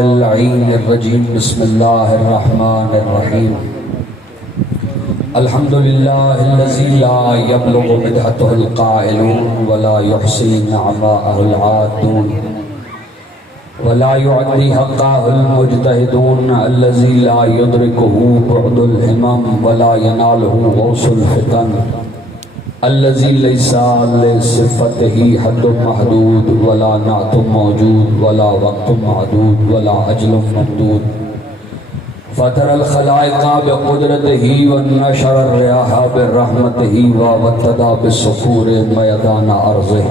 اللعين الرجيم بسم الله الرحمن الرحيم الحمد لله الذي لا يبلغ مدحته القائلون ولا يحصي نعماءه العادون ولا يعدي حقه المجتهدون الذي لا يدركه بعد الهمم ولا يناله غوص الفتن الذي ليس لصفته حد محدود ولا نعت موجود ولا وقت معدود ولا أجل ممدود فتر الخلائق بقدرته ونشر الرياح برحمته وابتدى بالصخور ميدان أرضه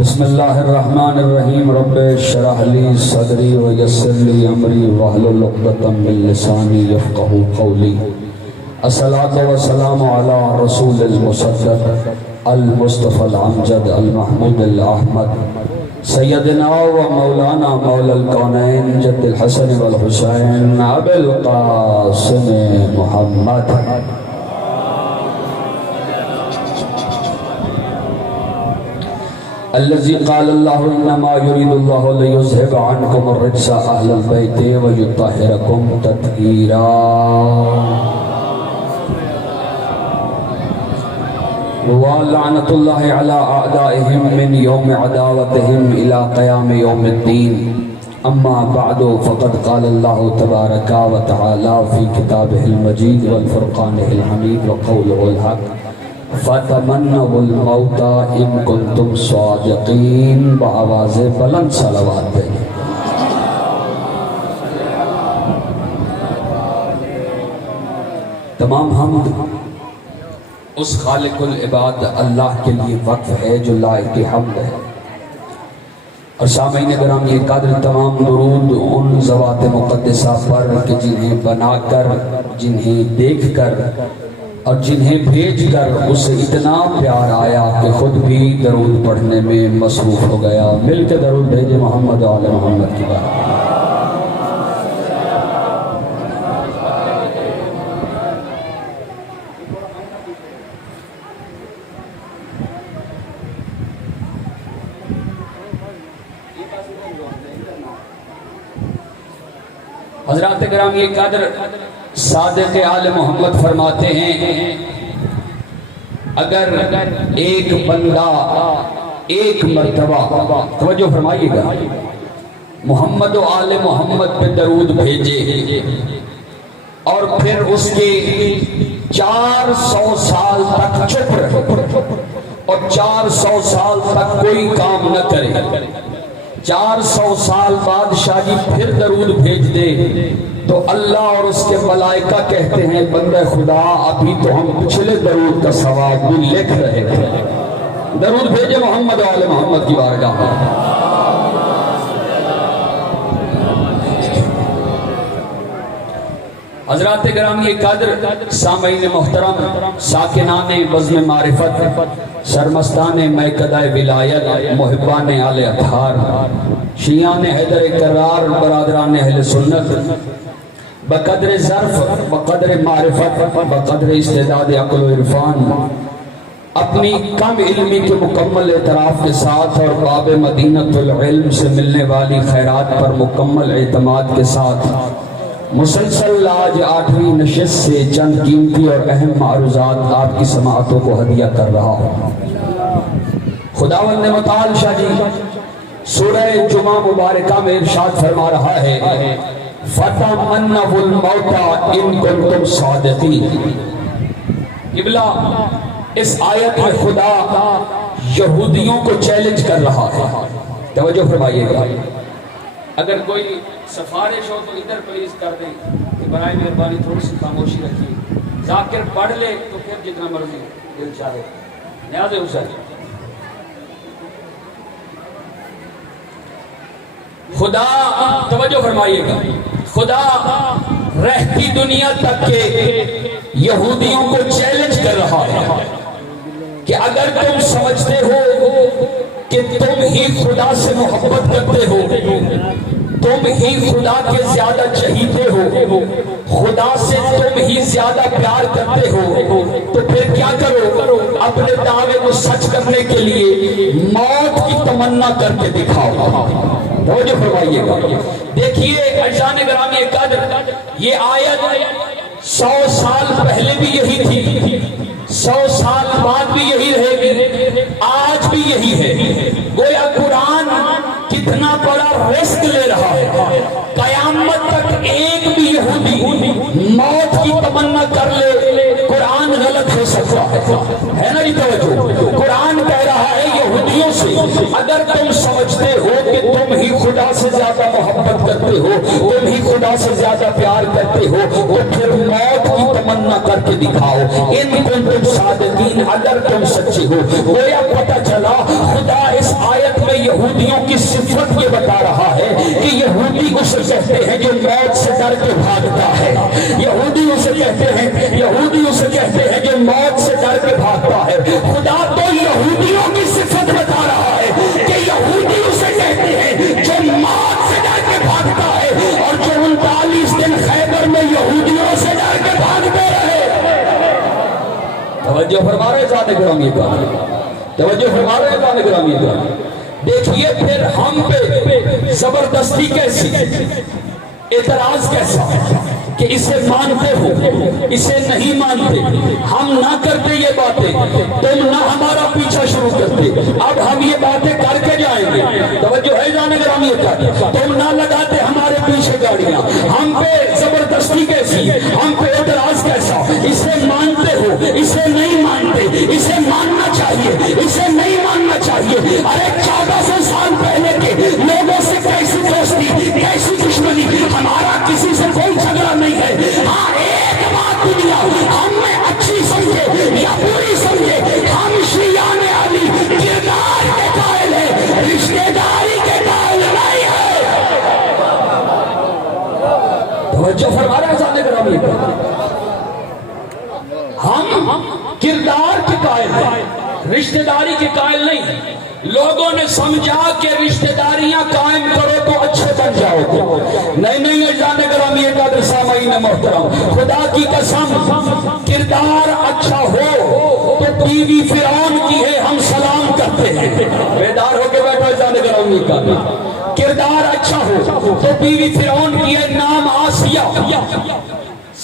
بسم الله الرحمن الرحيم رب اشرح لي صدري ويسر لي أمري واحلل عقدة من لساني يفقهوا قولي الصلاة والسلام على رسول المصدق المصطفى العمجد المحمود الأحمد سيدنا ومولانا مولى الكونين جد الحسن والحسين أبي القاسم محمد الذي قال الله إنما يريد الله ليذهب عنكم الرجس أهل البيت ويطهركم تطهيرا ولعنة الله على أعدائهم من يوم عداوتهم إلى قيام يوم الدين أما بعد فقد قال الله تبارك وتعالى في كتابه المجيد والفرقانه الحميد وقوله الحق فتمنوا الموت إن كنتم صادقين بآواز بلند صلوات دیں تمام حمد اس خالق العباد اللہ کے لیے وقف ہے جو لائق حمد ہے، اور سامعین گرامی قدر تمام درود ان ذوات مقدسہ پر کہ جنہیں بنا کر، جنہیں دیکھ کر اور جنہیں بھیج کر اسے اتنا پیار آیا کہ خود بھی درود پڑھنے میں مصروف ہو گیا۔ مل کے درود بھیجے محمد و آل محمد کی بات۔ حضرات گرامی قدر صادق آل محمد فرماتے ہیں اگر ایک بندہ ایک مرتبہ، توجہ فرمائیے گا، محمد و آل محمد پہ درود بھیجے اور پھر اس کے 400 سال تک چپ رہے اور 400 سال تک کوئی کام نہ کرے، 400 سال بعد شاہی پھر درود بھیج دے تو اللہ اور اس کے ملائکہ کہتے ہیں بندہ خدا ابھی تو ہم پچھلے درود کا ثواب بھی لکھ رہے تھے۔ درود بھیجے محمد و آل محمد کی بارگاہ میں۔ حضرات گرامی قدر سامعین محترم، ساکنان بزم معرفت، سرمستان میکدہ ولایت، محبان آل اطہار، شیعان حیدر کرار، برادران اہل سنت، بقدر ظرف، بقدر معرفت، بقدر استعداد عقل و عرفان، اپنی کم علمی کے مکمل اعتراف کے ساتھ اور باب مدینۃ العلم سے ملنے والی خیرات پر مکمل اعتماد کے ساتھ مسلسل آج 8ویں نشست سے چند قیمتی اور اہم معروضات آپ کی سماعتوں کو ہدیہ کر رہا ہوں۔ خداوند متعال شاہ جی سورہ جمعہ مبارکہ میں ارشاد فرما رہا ہے فَتَمَنَّوُا الْمَوْتَ إِن كُنتُمْ صَادِقِينَ۔ قبلہ اس آیت میں خدا یہودیوں کو چیلنج کر رہا ہے، توجہ فرمائیے گا۔ اگر کوئی سفارش ہو تو ادھر پلیز کر دیں کہ برائے مہربانی تھوڑی سی خاموشی رکھیے، ذاکر پڑھ لے تو پھر جتنا مرضی دل چاہے۔ نیاز حسین خدا، توجہ فرمائیے گا، خدا رہتی دنیا تک کے یہودیوں کو چیلنج کر رہا ہے کہ اگر تم سمجھتے ہو کہ تم ہی خدا سے محبت کرتے ہو تم ہی خدا کے زیادہ چہیتے ہو، خدا سے تم ہی زیادہ پیار کرتے ہو، تو پھر کیا کرو؟ اپنے دعوے کو سچ کرنے کے لیے موت کی تمنا کر کے دکھاؤ۔ توجہ فرمائیے گا، دیکھیے عزیزان گرامی قدر، یہ آیت 100 سال پہلے بھی یہی تھی، 100 سال بعد بھی یہی رہے گی، آج بھی یہی ہے۔ گویا قرآن کتنا بڑا رسک لے رہا ہے، قیامت تک ایک بھی یہودی موت کی تمنا کر لے، قرآن غلط ہو سکتا ہے نا جی؟ توجہ، قرآن کہہ رہا ہے یہودیوں سے، اگر تم سمجھتے ہو کہ تم ہی خدا سے زیادہ محبت کرتے ہو، تم ہی خدا سے زیادہ پیار کرتے ہو، تو پھر موت کی تمنا کر کے دکھاؤ، ان کنتم صادقین، اگر تم سچے ہو۔ گویا پتہ چلا خدا اس آیت میں یہودیوں کی صفت یہ بتا رہا ہے کہ یہودی اسے کہتے ہیں جو موت سے ڈر کے بھاگتا ہے، یہودی اسے کہتے ہیں جو موت سے ڈر کے بھاگتا ہے۔ خدا تو یہودیوں کی صفت بتا رہا ہے کہ یہودی اسے کہتے ہیں جو موت سے ڈر کے بھاگتا ہے، اور جو 39 دن خیبر میں یہودیوں سے ڈر کے بھاگتے رہے۔ توجہ فرما رہے ذات گرامی کا، توجہ فرما رہے ذات گرامی کا۔ دیکھیے پھر ہم پہ زبردستی کیسی، اعتراض کیسا کہ اسے مانتے ہو، اسے نہیں مانتے، ہم نہ کرتے یہ باتیں، تم نہ ہمارا پیچھا شروع کرتے، اب ہم یہ باتیں کر کے جائیں گے۔ توجہ ہے جان گرامی کا، تم نہ لگاتے ہمارے پیچھے گاڑیاں، ہم پہ زبردستی کیسی، ہم پہ اعتراض کیسا، اسے مانتے ہو، اسے نہیں مانتے، اسے ماننا چاہیے، اسے نہیں ماننا چاہیے۔ ارے 1400 سال پہلے کے لوگوں سے کیسی دوستی، کیسی دشمنی، ہمارا کسی سے کوئی جھگڑا نہیں ہے۔ ہاں ایک بات دنیا ہم میں اچھی سمجھے یا بری سمجھے، ہم شیعان علی کردار کے قائل ہیں، رشتہ داری کے قائل نہیں ہے۔ توجہ فرما رہے ہیں سامنے گرامی، ہم کردار کے قائل ہیں، رشتہ داری کے قائل نہیں ہیں۔ لوگوں نے سمجھا کہ رشتہ داریاں قائم کرو تو اچھے بن جاؤ گے، نہیں عزیزان گرامی قدر سامعین محترم، خدا کی قسم کردار اچھا ہو تو بیوی فرعون کی ہے ہم سلام کرتے ہیں۔ بیدار ہو کے بیٹھو عزیزان گرامی کا، کردار اچھا ہو تو بیوی فرعون کی ہے، نام آسیہ۔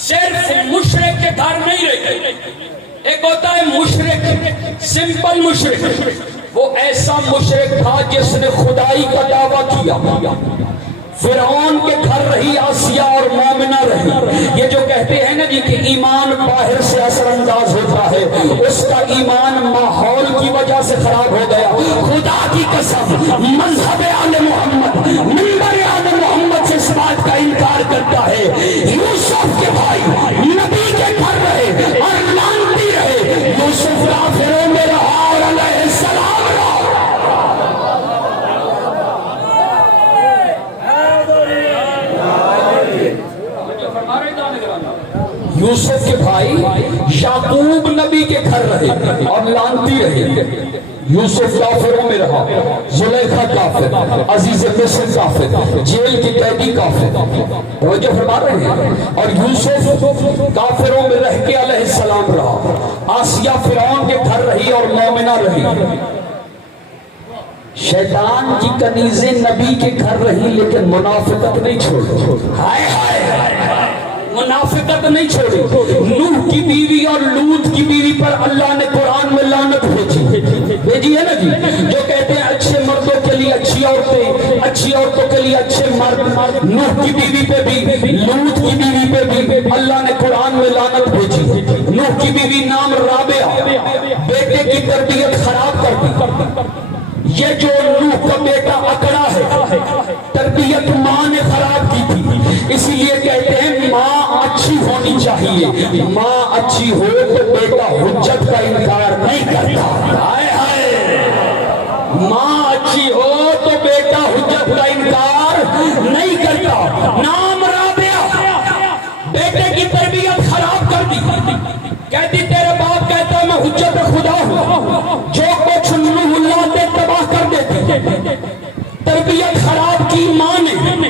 صرف مشرک کے گھر نہیں رہے، ایک ہوتا ہے مشرک، سمپل مشرک، وہ ایسا مشرک تھا جس نے خدائی کا دعویٰ کیا۔ فرعون کے گھر رہی آسیہ اور مومنہ رہی۔ یہ جو کہتے ہیں نا جی کہ ایمان باہر سے اثر انداز ہوتا ہے، اس کا ایمان ماحول کی وجہ سے خراب ہو گیا۔ خدا کی قسم مذہب آل محمد، منبر آل محمد سے اس بات کا انکار کرتا ہے۔ یوسف کے بھائی نبی کے گھر رہے اور لانتی رہے، یوسف کافروں میں رہا اور علیہ السلام رہا۔ یوسف کے بھائی یعقوب نبی کے گھر رہے اور لانتی رہے۔ یوسف کافروں میں رہا، زلیخا کافر، عزیز مصر کافر، جیل کی قیدی کافر۔ توجہ فرما رہے ہیں۔ اور یوسف کافروں میں رہ کے علیہ السلام رہا، آسیہ فرعون کے گھر رہی اور مومنہ رہی۔ شیطان کی کنیزیں نبی کے گھر رہی لیکن منافقت نہیں چھوڑی۔ ہائے ہائے منافقت نہیں چھوڑی۔ نوح کی بیوی اور لوط کی بیوی پر اللہ نے قرآن میں لعنت بھیجی ہے نا جی، جو کہتے ہیں اچھے مردوں کے لیے اچھی عورتیں، اچھی عورتوں کے لیے اچھے مرد۔ نوح کی بیوی پہ بھی، لوط کی بیوی پہ بھی اللہ نے قرآن میں لعنت بھیجی۔ نوح کی بیوی نام رابعہ، بیٹے کی تربیت خراب کر دی۔ یہ جو نوح کا بیٹا اکڑا ہے، تربیت ماں نے خراب کی تھی، اسی لیے کہتے ہیں ماں اچھی ہونی چاہیے۔ ماں اچھی ہو تو بیٹا حجت کا انکار نہیں کرتا۔ ہائے ہائے، ماں اچھی ہو تو بیٹا حجت کا انکار نہیں کرتا۔ نام رابعہ، بیٹے کی تربیت خراب کر دی، کہتی تیرے باپ کہتا ہے میں حجت خدا ہوں، جو کچھ نوح لاتے تباہ کر دیتے۔ تربیت خراب کی ماں نے،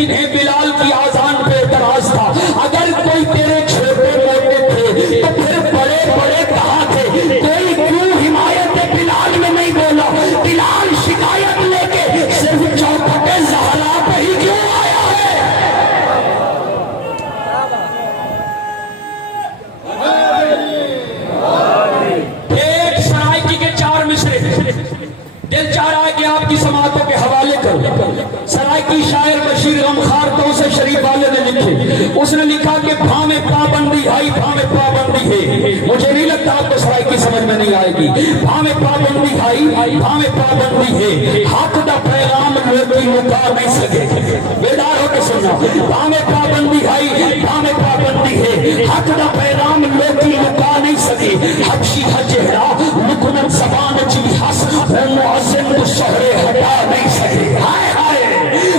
جنہیں بلال کی آذان پہ اعتراض تھا، اگر کوئی تیرے چھوٹے موٹے تھے تو پھر بڑے بڑے کہاں تھے؟ کوئی کیوں حمایت بلال میں نہیں بولا؟ بلال شکایت لے کے صرف چوکھٹ زہرا پہ ہی کیوں آیا ہے؟ ایک سرائکی کے 4 مصرے دل چاہ رہا ہے کہ آپ کی سماعتوں کے حوالے کرو۔ سرائکی شاعر بشیر غمخار تو اسے شریف والے نے لکھے، اس نے لکھا کہ بھامے پابندی ہائی بھامے پابندی ہے۔ مجھے نہیں لگتا آپ کو سرائکی سمجھ میں نہیں آئے گی۔ بھامے پابندی ہائی بھامے پابندی ہے، حق دا پیغام لوگی لکا نہیں سکے۔ بیدار ہو کے سننا، بھامے پابندی ہائی بھامے پابندی ہے، حق دا پیغام لوگی لکا نہیں سکے۔ حبشی حجہرا لکنن زبان چی حس مؤذن کو سہرے ہٹا نہیں سکے۔ ہائے ہائے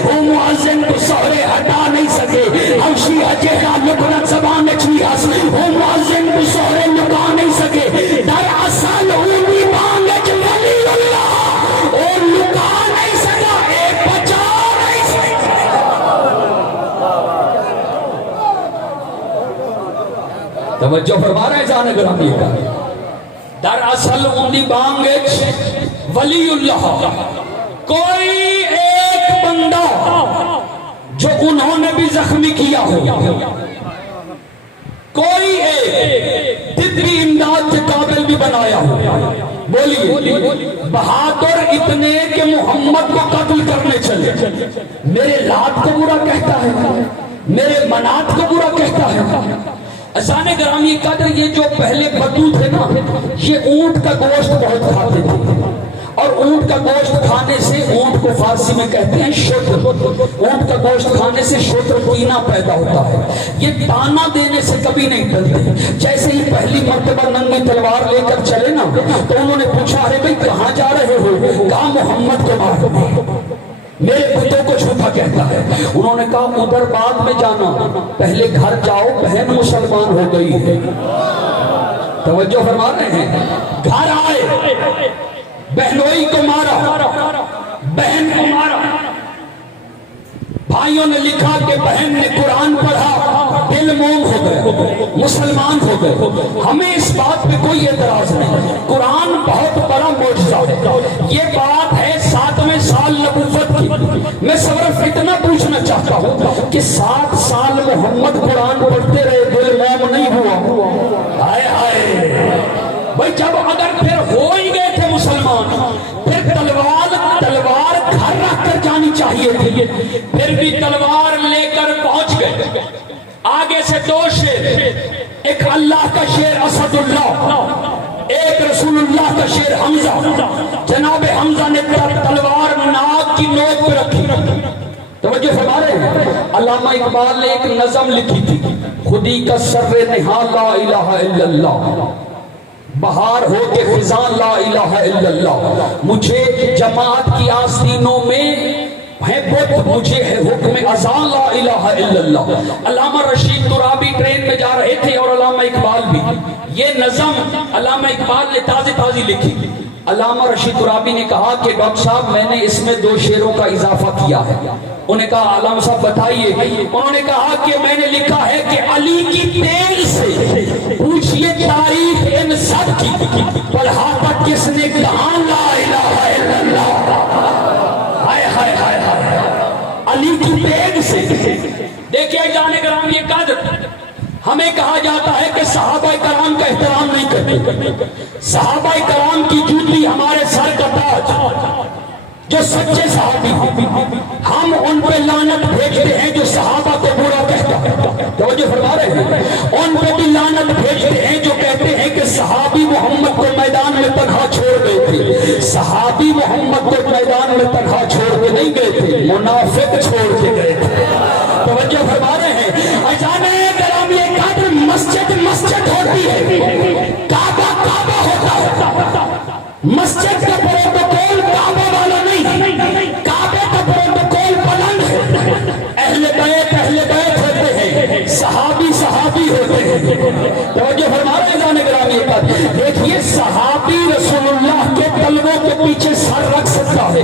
وہ مؤذن کو سہرے ہٹا نہیں سکے۔ حبشی حجہرا لکنن زبان چی حس وہ مؤذن کو سہرے لکا نہیں سکے۔ در اصل اونی بانگج ولی اللہ او لکا نہیں سکا، اے بچا نہیں سکا۔ توجہ فرما رہے ہیں جان گرامی کا، در اصل اونی بانگج ولی اللہ، کوئی ایک بندہ جو انہوں نے بھی زخمی کیا ہو، کوئی ایک تدری امداد کے قابل بھی بنایا ہو۔ بولیے بہادر اتنے کہ محمد کو قتل کرنے چلے، میرے لات کو برا کہتا ہے، میرے منات کو برا کہتا ہے۔ اذان گرامی قدر یہ جو پہلے بدو تھے نا، یہ اونٹ کا گوشت بہت کھاتے تھے، اور اونٹ کا گوشت کھانے سے، اونٹ کو فارسی میں کہتے ہیں شتر، اونٹ کا گوشت کھانے سے شتر پینا پیدا ہوتا ہے۔ یہ دانا دینے سے کبھی نہیں ٹلتے۔ جیسے ہی پہلی مرتبہ ننگی تلوار لے کر چلے نا، تو انہوں نے پوچھا ارے بھائی کہاں جا رہے ہو؟ کہا محمد کو مار دو، میرے بتوں کو جھوٹا کہتا ہے۔ انہوں نے کہا ادھر بعد میں جانا، پہلے گھر جاؤ، بہن مسلمان ہو گئی ہے۔ توجہ فرما رہے ہیں، گھر آئے، بہنوئی کو مارا، بہن کو مارا۔ بھائیوں نے لکھا کہ بہن نے قرآن پڑھا، دل موم ہو گئے، مسلمان ہو گئے۔ ہمیں اس بات پہ کوئی اعتراض نہیں، قرآن بہت بڑا معجزہ ہے۔ یہ بات ہے 7ویں سال نبوت کی۔ میں صرف اتنا پوچھنا چاہتا ہوں کہ 7 سال محمد قرآن پڑھتے رہے، دل موم نہیں ہوا؟ ہائے ہائے بھائی، جب اگر پھر ہو ہی گئے تھے مسلمان، پھر تلوار گھر رکھ کر جانی چاہیے تھی، پھر بھی تلوار لے کر پہنچ گئے۔ آگے سے 2 شیر، ایک اللہ کا شیر اسد اللہ، ایک رسول اللہ کا شیر حمزہ۔ جناب حمزہ نے تلوار ناک کی نوک پہ رکھی۔ توجہ فرما رہے ہیں، علامہ اقبال نے ایک نظم لکھی تھی، خودی کا سر نہاں لا الہ الا اللہ، بہار ہو کے خزاں لا الہ الا اللہ، مجھے جماعت کی آستینوں میں ہے بت، مجھے ہے حکم اذان لا الہ الا اللہ۔ علامہ رشید ترابی ٹرین میں جا رہے تھے، اور علامہ اقبال بھی۔ یہ نظم علامہ اقبال نے تازی لکھی۔ علامہ رشید ترابی نے کہا کہ ڈاکٹر صاحب میں نے اس میں 2 شعروں کا اضافہ کیا ہے۔ انہوں نے کہا علامہ صاحب بتائیے۔ انہوں نے کہا کہ میں نے لکھا ہے کہ علی کی تیل سے پوچھئے تاریخ ان سب کی، پڑھا تھا کس نے کہاں لا الہ الا اللہ۔ ہائے ہائے ہائے ہائے، علی کی تیل سے۔ دیکھیے جانے گرامی یہ قدر، ہمیں کہا جاتا ہے کہ صحابہ کرام کا احترام نہیں کرتے۔ صحابہ کرام کی جوتی ہمارے سر کا تاج، جو سچے صحابی ہیں، ہم ان پہ لعنت بھیجتے ہیں جو صحابہ کو برا کہتا ہے۔ توجہ فرما رہے ہیں، ان پہ بھی لعنت بھیجتے ہیں جو کہتے ہیں کہ صحابی محمد کو میدان میں تنہا چھوڑ گئے تھے۔ صحابی محمد کو میدان میں تنہا چھوڑ کے نہیں گئے تھے، منافق چھوڑ کے گئے تھے۔ توجہ فرما رہے ہیں، اجانے گرامی قدر، مسجد مسجد ہوتی ہے، کعبہ کعبہ ہوتا ہے۔ مسجد کا پروٹوکول کعبہ والا نہیں، کعبے کا پروٹوکول بلند ہے۔ اہل بیت ہوتے ہیں، صحابی صحابی ہوتے ہیں۔ توجہ فرما رہے ہیں جانے گرامی قدر، دیکھیے صحابی رسول اللہ کے طلبوں کے پیچھے سر رکھ سکتا ہے،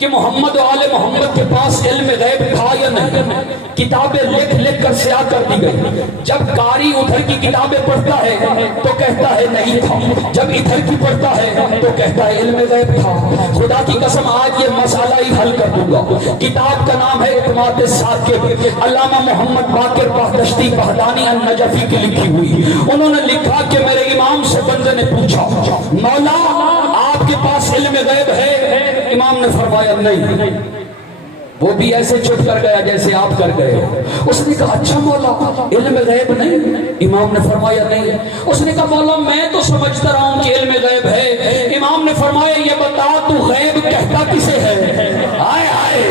کہ محمد و آل محمد کے پاس علم غیب تھا یا نہیں؟ کتابیں لکھ لکھ کر سیاہ کر دی گئی. جب قاری ادھر کی کتابیں پڑھتا ہے تو کہتا ہے نہیں تھا، جب ادھر کی پڑھتا ہے تو کہتا ہے علم غیب تھا. خدا کی قسم آج یہ مسئلہ ہی حل کر دوں گا. کتاب کا نام ہے اعتماد ثاقب، علامہ محمد باقر بہدشتی بہدانی النجفی کی لکھی ہوئی. انہوں نے لکھا کہ میرے امام سے بندے نے پوچھا مولا آپ کے پاس علم غیب ہے؟ امام نے فرمایا نہیں. وہ بھی ایسے چپ کر گیا جیسے آپ کر گئے. اس نے کہا اچھا مولا علم غیب نہیں؟ امام نے فرمایا نہیں. اس نے کہا مولا میں تو سمجھتا رہا ہوں کہ علم غیب ہے. امام نے فرمایا یہ بتا تو غیب کہتا کسے ہے؟ آئے آئے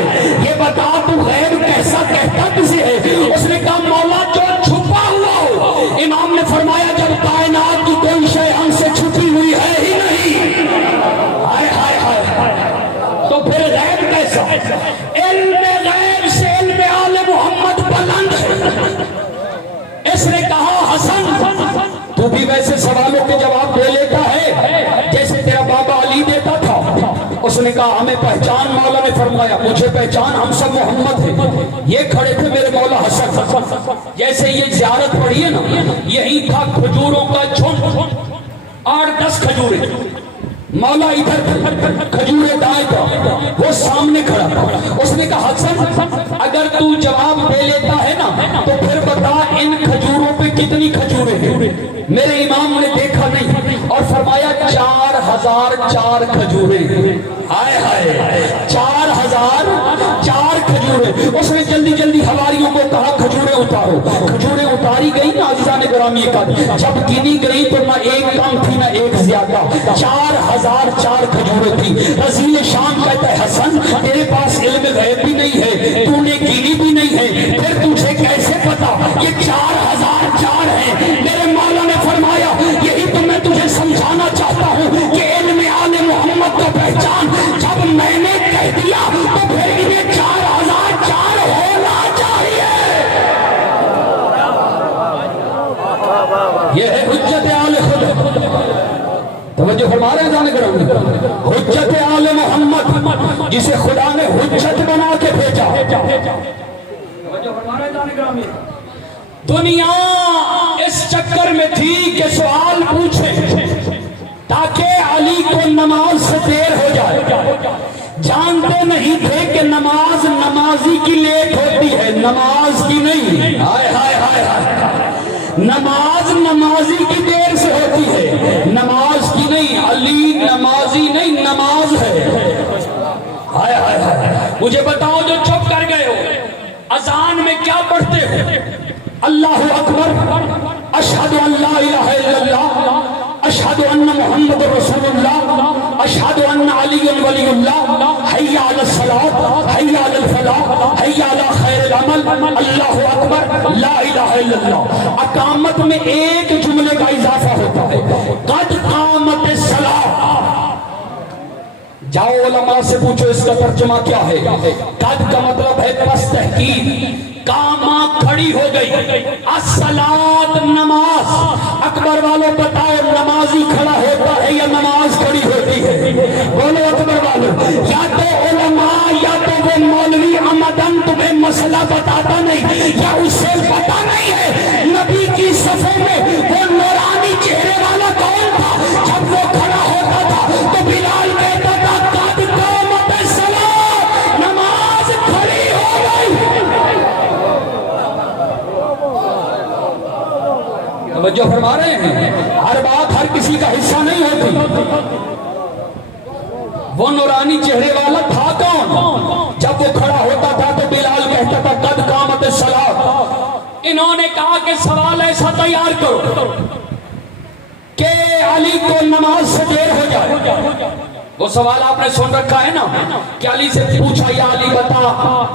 یہ بتا تو غیب کیسا کہتا کسے ہے؟ اس نے کہا مولا جو چھپا ہوا ہو. امام نے فرمایا جب کائنات کی کوئی شے ہم سے چھپی ہوئی ہے ہی نہیں، آئے آئے آئے تو پھر غیب کیسا؟ علم غیب سے علم آل محمد بلند ہے. اس نے کہا حسن تو بھی ویسے سوالوں کے جواب دے لیتا ہے جیسے تیرا بابا علی دیتا تھا. اس نے کہا ہمیں پہچان. مولا نے فرمایا مجھے پہچان، ہم سب محمد ہیں. یہ کھڑے تھے میرے مولا حسن. جیسے یہ زیارت پڑھی ہے نا، یہی تھا کھجوروں کا جھنڈ، 8-10 کھجوریں. مولا ادھر کھجورے دائیں کا، وہ سامنے کھڑا تھا. اس نے کہا حسن اگر تو جواب دے لیتا ہے نا تو پھر بتا ان کھجوروں پہ کتنی کھجوریں ہیں. میرے امام نے دیکھا نہیں اور فرمایا 4004 کھجوریں. ہائے ہائے 4004 کھجوریں. اس نے جلدی جلدی حواریوں کو کہا کھجوریں اتارو. کھجوریں اتاری گئی نا عزیزان گرامی کا، جب گنی گئی تو نہ ایک کم تھی نہ ایک زیادہ، 4004 کھجوریں تھی. رضی شام کہتا ہے حسن تیرے پاس علم غیب بھی نہیں ہے، تو نے گنی بھی نہیں ہے، پھر تجھے کیسے پتا یہ 4004 ہے؟ میرے مولا نے فرمایا یہی تو میں تجھے سمجھانا چاہتا ہوں کہ علم آل محمد کو پہچان. جب میں نے کہہ دیا تو پھر انہیں 4004 ہونا چاہیے. یہ ہے حجت آل خدا. توجہ فرما رہے ہیں جانے گرامی، حجت آل محمد جسے خدا نے حجت بنا کے بھیجا. توجہ فرما رہے ہیں جانے گرامی. دنیا اس چکر میں تھی کہ سوال پوچھیں تاکہ علی کو نماز سے دیر ہو جائے. جانتے نہیں تھے کہ نماز نمازی کی لیٹ ہوتی ہے، نماز کی نہیں. ہائے ہائے ہائے ہائے نماز نمازی کی دیر سے ہوتی ہے، نماز کی نہیں. علی نمازی نہیں، نماز ہے. ہائے ہائے ہائے مجھے بتاؤ جو چپ کر گئے ہو اذان میں کیا پڑھتے ہو؟ اللہ اکبر، اشہد ان لا الہ الا اللہ، اشہد ان محمد رسول اللہ، اشہد ان علی ولی اللہ، حی علی الصلاۃ، حی علی الفلاح، حی علی خیر العمل، اللہ اکبر، لا الہ الا اللہ. اقامت میں ایک جملے کا اضافہ ہوتا ہے، قد قامت الصلاۃ. جاؤ علماء سے پوچھو اس کا ترجمہ کیا ہے. قد کا مطلب ہے پس تحقیق، قامہ کھڑی ہو گئی، الصلاۃ نماز. اکبر والوں بتاؤ نمازی کھڑا ہوتا ہے یا نماز کھڑی ہوتی ہے؟ بولو اکبر والوں. یا تو علماء یا تو وہ مولوی عمدن تمہیں مسئلہ بتاتا نہیں یا اس سے پتا نہیں ہے نبی کی صفوں میں وہ نورانی چہرے والا کون تھا. جب وہ کھڑا ہوتا تھا تو بلال کہتا تھا قد قامت الصلاۃ، نماز کھڑی ہو گئی. توجہ فرما رہے ہیں، ہر بات ہر کسی کا حصہ نہیں ہوتی. وہ نورانی چہرے والا تھا کون؟ جب وہ کھڑا ہوتا تھا تو بلال کہتا تھا قد قامت الصلاۃ. انہوں نے کہا کہ سوال ایسا تیار کرو کہ علی کو نماز سے دیر ہو جائے. وہ سوال آپ نے سن رکھا ہے نا کہ علی سے پوچھا یا علی بتا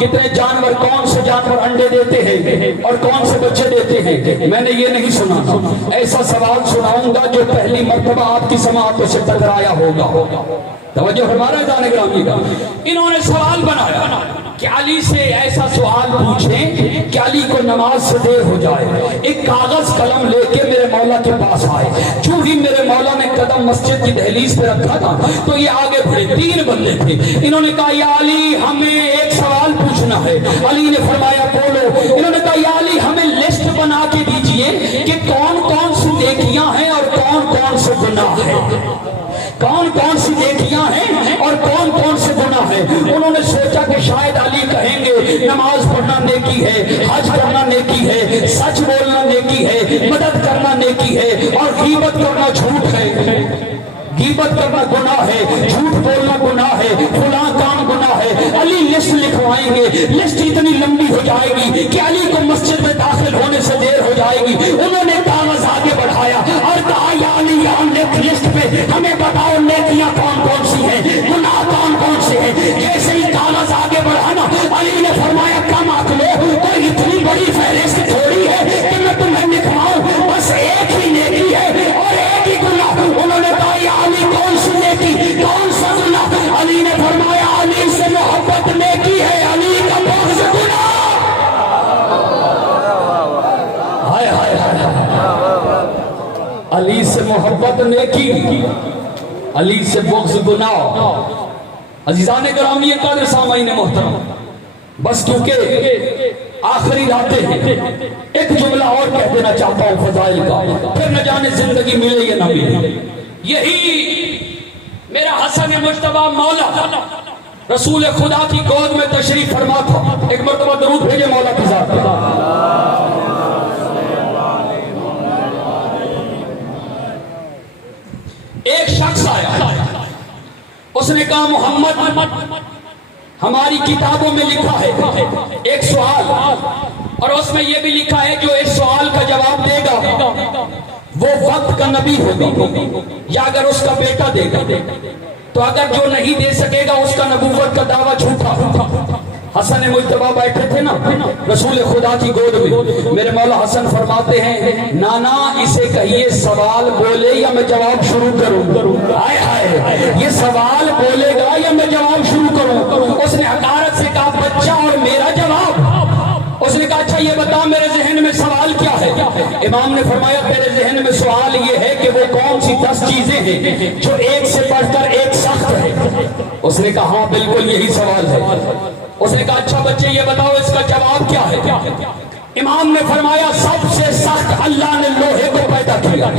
کتنے جانور، کون سے جانور انڈے دیتے ہیں اور کون سے بچے دیتے ہیں. میں نے یہ نہیں سنا، ایسا سوال سناؤں گا جو پہلی مرتبہ آپ کی سماعتوں سے ٹکرایا ہوگا. توجہ ہمارا جانے گرامی کا. انہوں نے سوال بنایا کہ علی سے ایسا سوال پوچھیں کہ علی کو نماز سے دیر ہو جائے، ایک کاغذ قلم لے کے میرے مولا کے پاس آئے۔ جو ہی میرے مولا نے قدم مسجد کی دہلیز پہ رکھا تھا تو یہ آگے بڑھے، 3 بندے تھے، انہوں نے کہا یا علی ہمیں ایک سوال پوچھنا ہے۔ علی نے فرمایا بولو۔ انہوں نے کہا یا علی ہمیں لسٹ بنا کے دیجئے کہ کون کون سی نیکیاں ہیں اور کون کون سے گناہ ہیں، کون کون سی نیکیاں ہیں اور کون کون سے گناہ ہیں۔ انہوں نے سوچا کہ شاید علی کہیں گے نماز پڑھنا نیکی ہے، حج کرنا نیکی ہے، سچ بولنا نیکی ہے، مدد کرنا نیکی ہے، اور غیبت کرنا جھوٹ ہے، غیبت کرنا گناہ ہے، جھوٹ بولنا گناہ ہے، فلاں کام گناہ ہے۔ علی لسٹ لکھوائیں گے، لسٹ اتنی لمبی ہو جائے گی کہ علی کو مسجد میں داخل ہونے سے دیر ہو جائے گی۔ انہوں نے کاغذ آگے بڑھایا اور کہا یا علی یہاں لسٹ پہ ہمیں بتاؤ نیکیاں کون کون سی ہیں، گناہ کون کون سے ہیں۔ جیسے ہی کاغذ آگے بڑھانا، علی نے فرمایا کم عقلو، کوئی اتنی بڑی فہرست تھوڑی ہے کہ میں تمہیں لکھواؤں، بس ایک ہی نیکی ہے اور ایک ہی گناہ۔ انہوں نے کہا یا علی کون سی نیکی، کون سا گناہ؟ علی نے فرمایا علی سے محبت نیکی ہے، علی کا بغض گناہ۔ ہائے ہائے ہائے، علی سے محبت نیکی، علی سے بغض گناہ۔ عزیزان گرامی قدر سامعین محترم، بس کیونکہ آخری راتیں ہیں ایک جملہ اور کہہ دینا چاہتا ہوں فضائل کا، پھر نہ جانے زندگی ملے یا نہ ملے۔ یہی میرا حسن مجتبیٰ مولا رسول خدا کی گود میں تشریف فرما تھا۔ ایک مرتبہ درود بھیجے مولا کی ذات پہ۔ ایک شخص آیا، اس نے کہا محمد ہماری کتابوں میں لکھا ہے ایک سوال، اور اس میں یہ بھی لکھا ہے جو اس سوال کا جواب دے گا وہ وقت کا نبی ہوگا یا اگر اس کا بیٹا دے گا، تو اگر جو نہیں دے سکے گا اس کا نبوت کا دعویٰ جھوٹا۔ حسن مجتبیٰ بیٹھے تھے نا رسول خدا کی گود میں، میرے مولا حسن فرماتے ہیں نانا اسے کہیے سوال بولے یا میں جواب شروع کروں۔ ہائے ہائے، یہ سوال بولے گا یا میں جواب شروع کروں؟ اس نے حقارت سے کہا بچہ اور میرا جواب۔ اس نے کہا اچھا یہ بتا میرے ذہن میں سوال کیا ہے؟ امام نے فرمایا تیرے ذہن میں سوال یہ ہے کہ وہ کون سی 10 چیزیں ہیں جو ایک سے بڑھ کر ایک سخت ہے؟ اس نے کہا ہاں بالکل یہی سوال ہے۔ اس نے کہا اچھا بچے یہ بتاؤ اس کا جواب کیا ہے؟ امام نے فرمایا سب سے سخت اللہ نے لوہے کو پیدا کیا،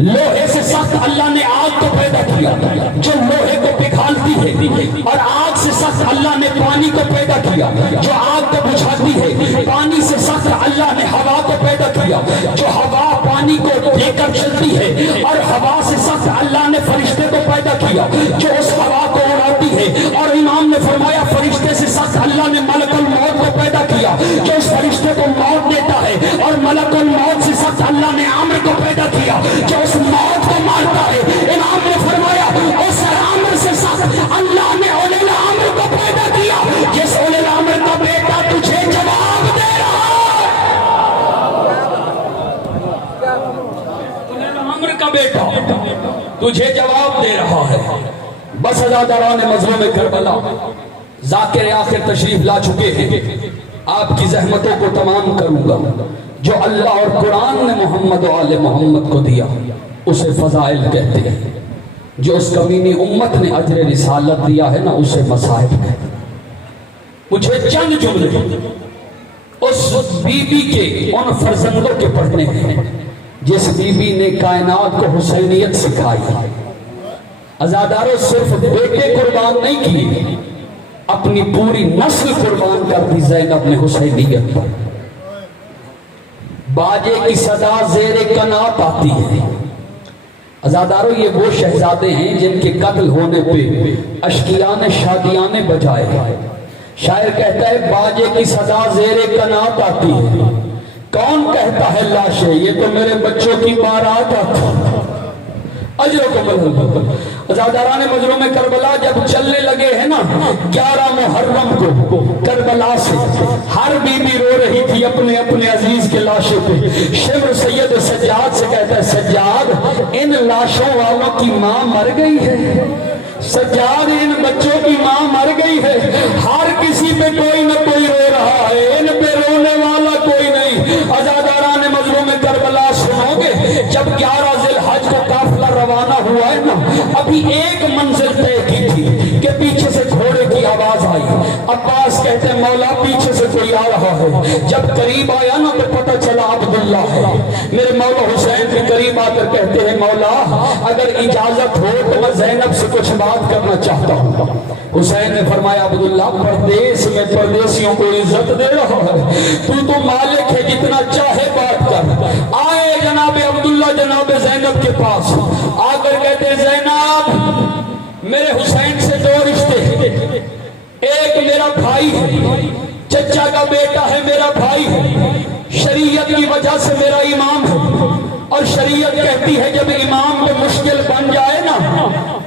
لوہے سے سخت اللہ نے آگ کو پیدا کیا جو لوہے کو پگھالتی ہے، اور آگ سے سخت اللہ نے پانی کو پیدا کیا جو آگ کو بجھاتی ہے، پانی سے سخت اللہ نے ہوا کو پیدا کیا جو ہوا پانی کو لے کر چلتی ہے، اور ہوا سے سخت اللہ نے فرشتے کو پیدا کیا جو اس ہوا کو اڑاتی ہے، اور امام نے فرمایا فرشتے سے سخت اللہ نے ملک الموت کو پیدا کیا جو اس فرشتے کو موت دیتا ہے، اور ملک الموت سے سخت اللہ نے عامر کو پیدا کیا جو اس موت کو مارتا ہے۔ امام نے فرمایا اس عامر سے سخت اللہ نے اولے العامر کو پیدا کیا جس اولے العامر کا بیٹا تجھے جواب دے رہا ہے، اولے العامر کا بیٹا تجھے جواب دے رہا ہے۔ بس عزاداران مظلوم کربلا ذاکر آخر تشریف لا چکے ہیں، آپ کی زحمتوں کو تمام کروں گا۔ جو اللہ اور قرآن نے محمد و آل محمد کو دیا اسے فضائل کہتے ہیں، جو اس کمینی امت نے اجر رسالت دیا ہے نا اسے مصائب کہتے ہیں۔ مجھے چند جملے اس بی بی کے ان فرزندوں کے پڑھنے ہیں جس بی بی نے کائنات کو حسینیت سکھائی۔ عزاداروں صرف بیٹے قربان نہیں کیے، اپنی پوری نسل قربان کر دی زینب نے حسینیت پر۔ باجے کی صدا زیر کنات آتی ہے۔ عزاداروں یہ وہ شہزادے ہیں جن کے قتل ہونے پہ اشکیان شادیانے بجائے۔ شاعر کہتا ہے باجے کی صدا زیر کنات آتی ہے، کون کہتا ہے لاشے یہ تو میرے بچوں کی بارات آتی۔ اجر کو بدل عزاداران مظلوم کربلا جب چلنے لگے ہیں نا 11 محرم کو کربلا سے، ہر بی بی رو رہی تھی اپنے اپنے عزیز کے لاشوں پہ۔ شمر سید سجاد سے کہتا ہے سجاد ان لاشوں والوں کی ماں مر گئی ہے، سجاد ان بچوں کی ماں مر گئی ہے، ہر کسی پہ جب قریب آیا نا تو پتہ چلا عبداللہ ہے۔ میرے مولا حسین بھی قریب آ کر کہتے ہیں مولا اگر اجازت ہو تو میں زینب سے کچھ بات کرنا چاہتا ہوں۔ حسین نے فرمایا عبداللہ پردیس میں پردیسیوں کو عزت دے رہا ہے، تو مالک ہے جتنا چاہے بات کر۔ آئے جناب عبداللہ جناب زینب کے پاس آ کر کہتے ہیں زینب میرے حسین سے دو رشتے ہیں، ایک میرا بھائی ہے، چچا کا بیٹا ہے، میرا بھائی ہے، شریعت کی وجہ سے میرا امام ہے، اور شریعت کہتی ہے جب امام پہ مشکل بن جائے نا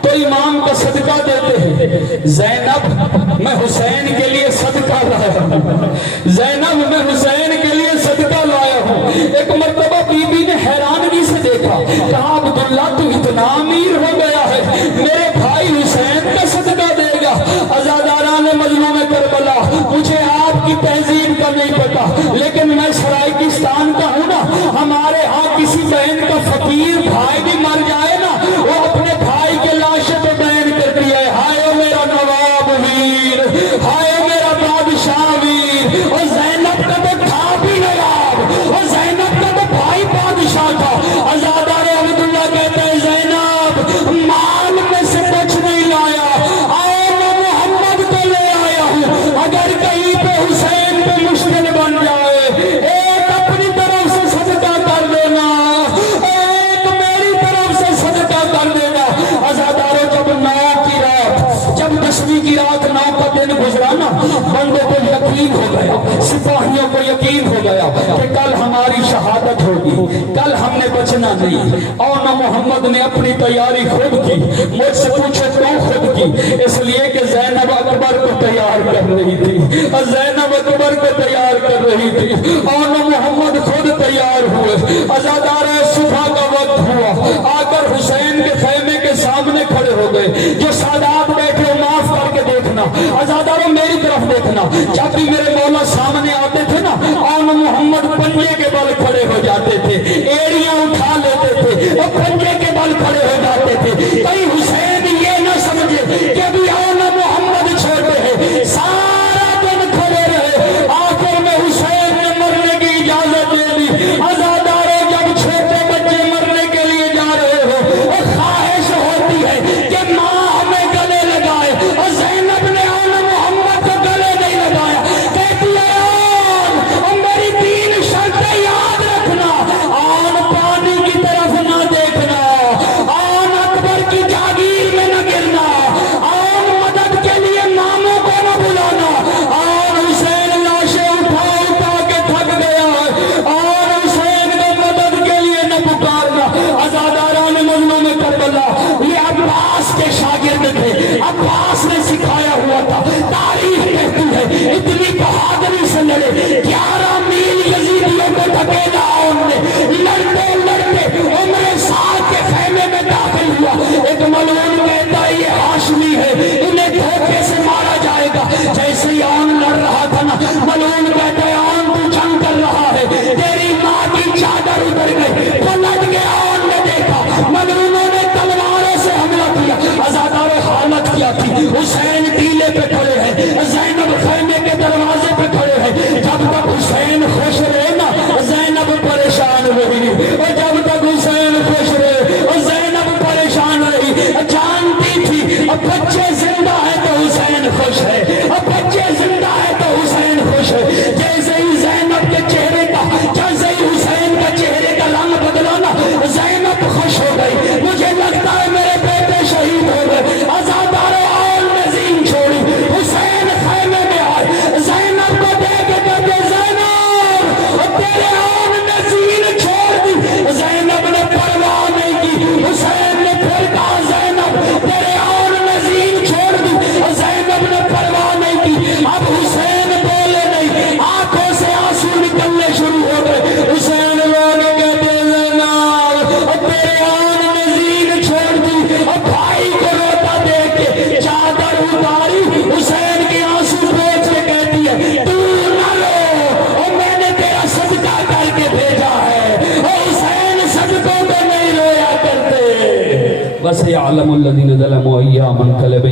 تو امام کا صدقہ دیتے ہیں۔ زینب میں حسین کے لیے صدقہ لایا ہوں، زینب میں حسین کے لیے صدقہ لایا ہوں۔ ایک مرتبہ بی بی نے حیرانگی سے دیکھا، کہا عبداللہ تو اتنا امیر ہو گیا ہے، میرے بھائی حسین کا صدقہ دے گا۔ عزاداران مظلوم کربلا مجھے آپ کی تہذیب کا نہیں پتا، لیکن میں سرائیکستان کا ہوں نا، ہمارے ہاں کسی بہن کا فقیر بھائی بھی مر جائے نا وہ اپنے بھائی کے لاشے پہ بیان کرتی ہے ہائے میرا نواب ویر، ہائے میرا بادشاہ ویر۔ اور زینب کا تو تھا بھی نواب، اور زینب کا تو بھائی بادشاہ تھا۔ عزادار عبداللہ کہتے ہیں زینب مال میں سے کچھ نہیں لایا، آئے میں محمد کو لے آیا ہوں، اگر کہیں پہ حسین پہ مشکل بن جائے ایک اپنی طرف سے صدقہ کر دینا، ایک میری طرف سے صدقہ کر دینا۔ عزاداروں جب 9 کی رات، جب 10ویں کی رات 9 کا دن گزرا نا، بندوں کو یقین ہو گیا، سپاہیوں کو یقین ہو گیا کہ کل ہماری شہادت ہوگی، کل ہم نے بچنا نہیں۔ اور نہ محمد نے اپنی تیاری خود کی، مجھ سے پوچھے تو خود کی، اس لیے کہ زینب اکبر کو تیار کر رہی تھی، اور زینب اکبر کو تیار کر رہی تھی، اور نہ محمد خود تیار ہوئے۔ عزادار صبح کا وقت ہوا، آ کر حسین کے خیمے کے سامنے کھڑے ہو گئے۔ جو سادات بیٹھے ہو معاف کر کے دیکھنا، عزاداروں میری طرف دیکھنا، جب بھی میرے مولا سامنے آتے تھے نا اور محمد پنجے کے بل کھڑے ہو جاتے تھے، ایڑیاں اٹھا لیتے تھے اور پنجے کے بل کھڑے ہو جاتے تھے۔ کہیں حسین یہ نہ سمجھے کہ ابھی آنا محمد چھوٹے ہیں، سارا دن کھڑے رہے، آخر میں حسین نے مرنے کی اجازت دے دی۔ عزاداروں جب چھوٹے بچے مرنے کے لیے جا رہے ہو اور خواہش ہوتی ہے کہ ماں ہمیں گلے لگائے، اور زینب نے آنا محمد کو گلے نہیں لگایا، کہتی ہے اور میری 3 شرطیں یاد رکھنا، آن پانی کی طرف نہ دیکھنا، آن اکبر کی جاگیر میں نہ گرنا، آن مدد کے لیے ماموں کو نہ بلانا، آن حسین لاشیں اٹھا اٹھا کے تھک گیا ہے، آن حسین کو مدد کے لیے نہ پکارنا۔ عزاداران مظلوم کربلا یہ عباس کے شاگرد تھے، عباس نے سکھایا ہوا تھا۔ تاریخ کہتی ہے اتنی بہادری سے لڑے، 11 میل یزیدیوں کو دھکیلا، انہوں نے لڑتے لڑتے عمر سعد کے خیمے میں داخل ہوا۔ ایک ملعون کہتا ہے یہ ہاشمی ہے، انہیں دھوکے سے مارا جائے گا۔ جیسے ہی آن لڑ رہا تھا نا، ملعون کہتا ہے آن تو جنگ کر رہا ہے، تیری ماں کی چادر اتر گئی، پلٹ گیا۔ آن نے دیکھا ملعونوں نے تلواروں سے حملہ کیا۔ عزادار حالت کیا تھی، حسین ٹیلے پہ کھڑے ہیں، زینب خیمے کے دروازے پہ کھڑے ہیں۔ جب تک حسین خوش رہے نا زینب پریشان رہی، اور جب تک حسین خوش رہے اور زینب پریشان رہی۔ جانتی تھی اب بچے زندہ ہے تو حسین خوش ہے، اب بچے زندہ ہے تو حسین خوش ہے۔ جیسے ہی زینب کے چہرے کا، جیسے ہی حسین کا چہرے کا رنگ بدلا نا، زینب خوش ہو گئی۔ مجھے لگتا ہے میرے بیٹے شہید ہو گئے۔ عزادار آل نظیم چھوڑی، حسین خیمے میں آئے، زینب کو دے کے کہتے زینب تیرے آل نظیر چھوڑ دی۔ زینب نے پرواہ نہیں کی، حسین نے پھر کہا زینب تیرے آل نظیر چھوڑ دی، زینب نے پرواہ نہیں کی۔ اب حسین بولے نہیں، آنکھوں سے آنسو نکلنے شروع ہو گئے۔ حسین لوگ کہتے زینب تیرے آل نظیر چھوڑ دی، اور بھائی کو روتا دیکھ کے چادر اتاری، حسین کے آنسو پوچھ کے کہتی ہے تو نہ رو، اور میں نے تیرا صدقہ کر کے بھیجا ہے، اور حسین صدقوں کو نہیں رویا کرتے۔ بس یعلم الذین ظلموا ایام انقلب